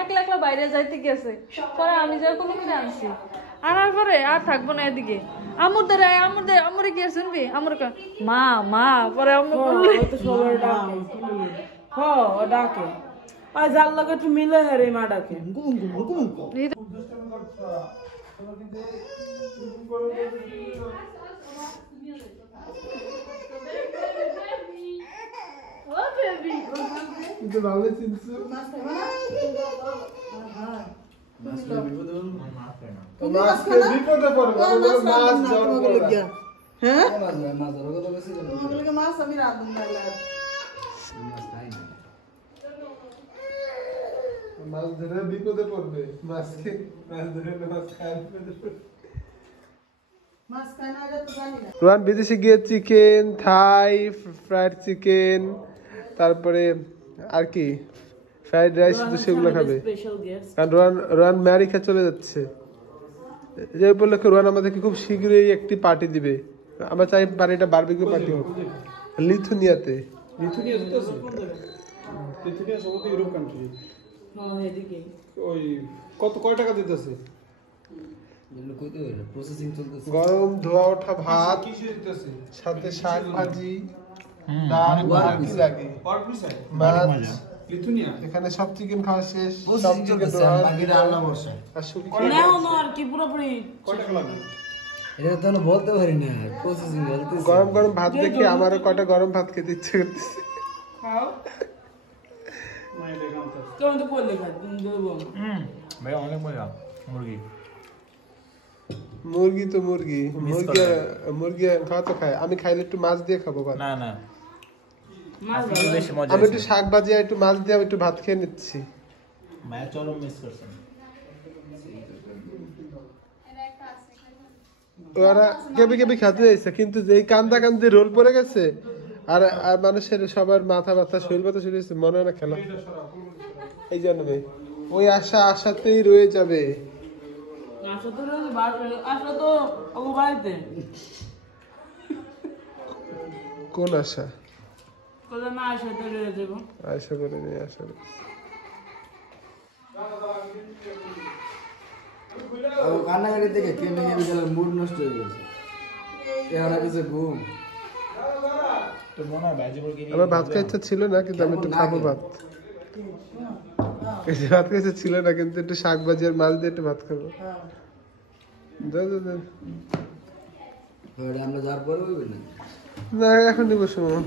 একলা একলা বাইরে যাইতে গেছে, পরে আমি যা কোনো কিনে আনছি, আনার পরে আর থাকবো না এদিকে। আমুর দ্বারা আমরে গিয়ে শুনবি, আমার মা মা, পরে সবাই ডাকে আর যার লাগে একটু মিলে হারে মা ডাকে। ভালো চিনছো বিপদে পড়বো মাছ হ্যাঁ মাছ আমি রাঁধুন মাছ ধরে বিপদে পড়বে, মাছ ধরে মাছ খায় বিপদে পড়বে। রোহান বিদেশে গিয়ে চিকেন, থাই, ফ্রাইড চিকেন, তারপরে আর কি ফ্রাইড রাইস, তো সেগুলো খাবে। কারণ রোহান আমেরিকা চলে যাচ্ছে, যে উপলক্ষে রোহান আমাদেরকে খুব শীঘ্রই একটি পার্টি দিবে। আমরা চাই পার্টিটা বারবিকিউ পার্টি হোক লিথুনিয়াতে। Europe country. ওই কয় টাকা দিতেছে? গরম ধোয়া ওঠা ভাত, সাথে শাক ভাজি, ডাল, লাগে মাছ। এখানে সব চিকেন খাওয়া শেষ, সব চিকেন বলতে পারি না। গরম গরম ভাত দেখে আমারও কটা গরম ভাত খেতে ইচ্ছে করতেছে। মুরগি তো মুরগি খাওয়া তো খায়, আমি খাইলে একটু মাছ দিয়ে খাবো। না না, আমি একটু শাক ভাজি একটু মাছ দিয়ে একটু ভাত খেয়ে নিচ্ছি। ওরা কেবি কেবি খেতে যাইছে, কিন্তু যেই কান্দা কান্দি রোল পড়ে গেছে আর মানুষের সবার মাথা ব্যথা, শরীর ব্যথা শুরু হয়েছে, মনে হয় না খেলা। এই জন্য ওই আশাতেই রয়ে যাবে। কোন আশা? আশা করে নিয়ে আসা কান্নাকাটি থেকে কেমে মুড নষ্ট হয়ে গেছে। ঘুম আমার ভাত খাই ইচ্ছা ছিল না, কিন্তু আমি একটু খাবো ভাত। ভাত খাইতে ছিল না, কিন্তু একটু শাক ভাজি আর মাছ দিয়ে একটু ভাত খাবো। আমরা যাওয়ার পরে না, এখন নিবো সময়।